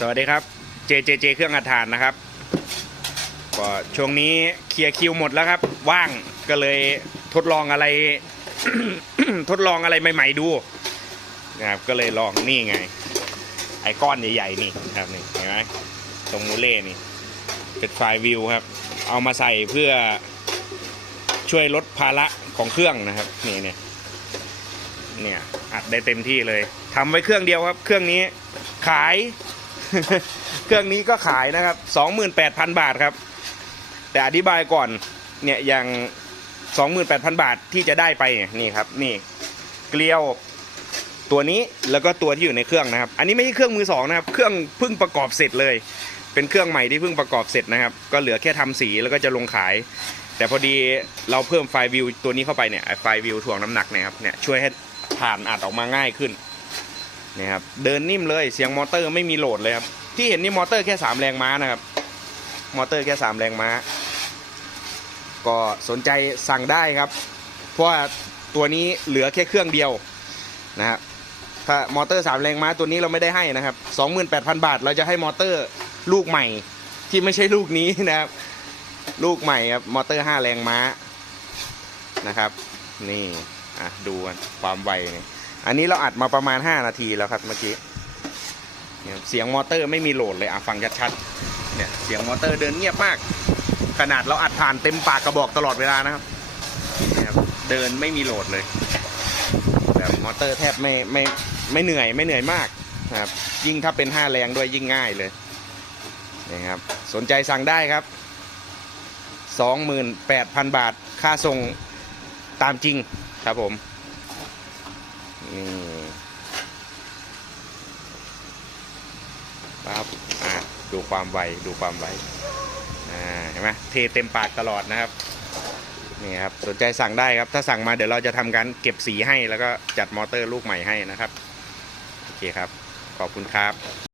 สวัสดีครับ JJJ เครื่องอัดถ่านนะครับก็ช่วงนี้เคลียร์คิวหมดแล้วครับ ว่างก็เลยทดลองอะไร ทดลองอะไรใหม่ ๆ ดูนะครับก็เลยลองนี่ไง ไอ้ก้อนใหญ่ๆนี่ครับนี่เห็นไหมตรงมูเล่นี่เป็นไฟล์วิวครับ เอามาใส่เพื่อช่วยลดภาระของเครื่องนะครับ นี่เนี่ยเนี่ยอัดได้เต็มที่เลยทำไว้เครื่องเดียวครับ เครื่องนี้ขาย เครื่องนี้ก็ขายนะครับ28,000บาทครับ แต่อธิบายก่อนเนี่ยอย่าง28,000บาทที่จะได้ไปนี่ครับ นี่เกลียวตัวนี้แล้วก็ตัวที่อยู่ในเครื่องนะครับ อันนี้ไม่ใช่เครื่องมือสองนะครับ เครื่องเพิ่งประกอบเสร็จเลย เป็นเครื่องใหม่ที่เพิ่งประกอบเสร็จนะครับ ก็เหลือแค่ทำสีแล้วก็จะลงขาย แต่พอดีเราเพิ่มไฟล์วิวตัวนี้เข้าไปเนี่ยไฟล์วิวถ่วงน้ำหนักเนี่ยครับเนี่ยช่วยให้ผ่านอัดออกมาง่ายขึ้น นี่ครับเดินนิ่มเลยเสียงมอเตอร์ไม่มีโหลดเลยครับที่เห็นนี่มอเตอร์แค่สามแรงม้านะครับ มอเตอร์แค่สามแรงม้า ก็สนใจสั่งได้ครับ เพราะว่าตัวนี้เหลือแค่เครื่องเดียวนะครับถ้ามอเตอร์สามแรงม้าตัวนี้เราไม่ได้ให้นะครับสองหมื่นแปดพันบาท เราจะให้มอเตอร์ลูกใหม่ที่ไม่ใช่ลูกนี้นะครับ ลูกใหม่ครับมอเตอร์ห้าแรงม้านะครับ นี่อะดูกันความไวเนี่ย อันนี้เราอัดมาประมาณ 5 นาทีแล้วครับเมื่อกี้เสียงมอเตอร์ไม่มีโหลดเลยอะฟังชัดๆเนี่ยเสียงมอเตอร์เดินเงียบมาก ขนาดเราอัดผ่านเต็มปากกระบอกตลอดเวลานะครับเนี่ยเดินไม่มีโหลดเลยแบบมอเตอร์แทบไม่ไม่ไม่เหนื่อยไม่เหนื่อยมากครับ ยิ่งถ้าเป็น 5 แรงด้วยยิ่งง่ายเลยนี่ครับสนใจสั่งได้ครับ 28,000 บาทค่าส่งตามจริงครับผม นี่ครับอะดูความไวดูความไวอ่าเห็นไหมเทเต็มปากตลอดนะครับนี่ครับสนใจสั่งได้ครับ ถ้าสั่งมาเดี๋ยวเราจะทำการเก็บสีให้แล้วก็จัดมอเตอร์ลูกใหม่ให้นะครับ โอเคครับ ขอบคุณครับ